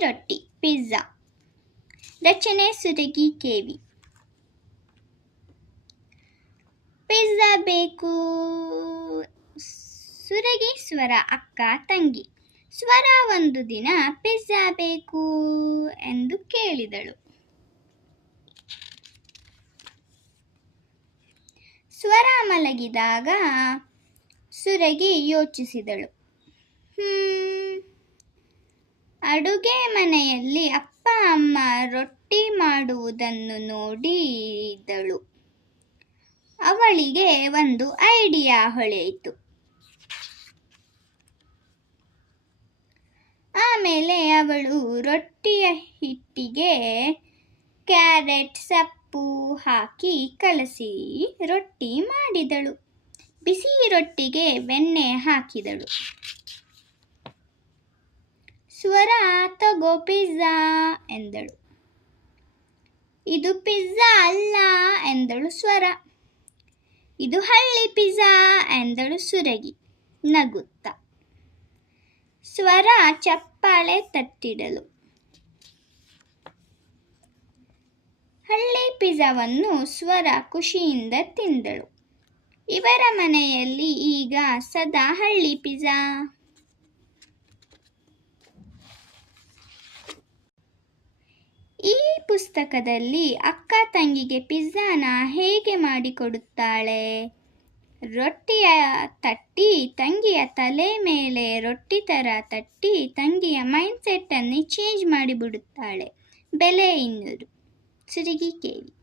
ರೊಟ್ಟಿ, ಪಿಜ್ಜಾ. ರಚನೆ ಸುರಗಿ ಕೇವಿ. ಪಿಜ್ಜಾ ಬೇಕು. ಸುರಗಿ ಸ್ವರ ಅಕ್ಕ, ತಂಗಿ. ಸ್ವರ ಒಂದು ದಿನ ಪಿಜ್ಜಾ ಬೇಕು ಎಂದು ಕೇಳಿದಳು. ಸ್ವರ ಮಲಗಿದಾಗ ಸುರಗಿ ಯೋಚಿಸಿದಳು. ಅಡುಗೆ ಮನೆಯಲ್ಲಿ ಅಪ್ಪ, ಅಮ್ಮ ರೊಟ್ಟಿ ಮಾಡುವುದನ್ನು ನೋಡಿದಳು. ಅವಳಿಗೆ ಒಂದು ಐಡಿಯಾ ಹೊಳೆಯಿತು. ಆಮೇಲೆ ಅವಳು ರೊಟ್ಟಿಯ ಹಿಟ್ಟಿಗೆ ಕ್ಯಾರೆಟ್ ಸೊಪ್ಪು ಹಾಕಿ ಕಲಸಿ ರೊಟ್ಟಿ ಮಾಡಿದಳು. ಬಿಸಿ ರೊಟ್ಟಿಗೆ ಬೆಣ್ಣೆ ಹಾಕಿದಳು. ಸ್ವರ ತಗೋ ಪಿಜ್ಜಾ ಎಂದಳು. ಇದು ಪಿಜ್ಜಾ ಅಲ್ಲ ಎಂದಳು ಸ್ವರ. ಇದು ಹಳ್ಳಿ ಪಿಜ್ಜಾ ಎಂದಳು ಸುರಗಿ ನಗುತ್ತ. ಸ್ವರ ಚಪ್ಪಾಳೆ ತಟ್ಟಿಡಲು. ಹಳ್ಳಿ ಪಿಜ್ಜಾವನ್ನು ಸ್ವರ ಖುಷಿಯಿಂದ ತಿಂದಳು. ಇವರ ಮನೆಯಲ್ಲಿ ಈಗ ಸದಾ ಹಳ್ಳಿ ಪಿಜ್ಜಾ ಪುಸ್ತಕದಲ್ಲಿ ಅಕ್ಕ ತಂಗಿಗೆ ಪಿಜ್ಜಾನ ಹೇಗೆ ಮಾಡಿಕೊಡುತ್ತಾಳೆ? ರೊಟ್ಟಿಯ ತಟ್ಟಿ ತಂಗಿಯ ತಲೆ ಮೇಲೆ, ರೊಟ್ಟಿ ಥರ ತಟ್ಟಿ ತಂಗಿಯ ಮೈಂಡ್ಸೆಟ್ಟನ್ನು ಚೇಂಜ್ ಮಾಡಿಬಿಡುತ್ತಾಳೆ. ಬೆಲೆ ಇನ್ನೂರು. ಸಿರಿಗಿ ಕೇಳಿ.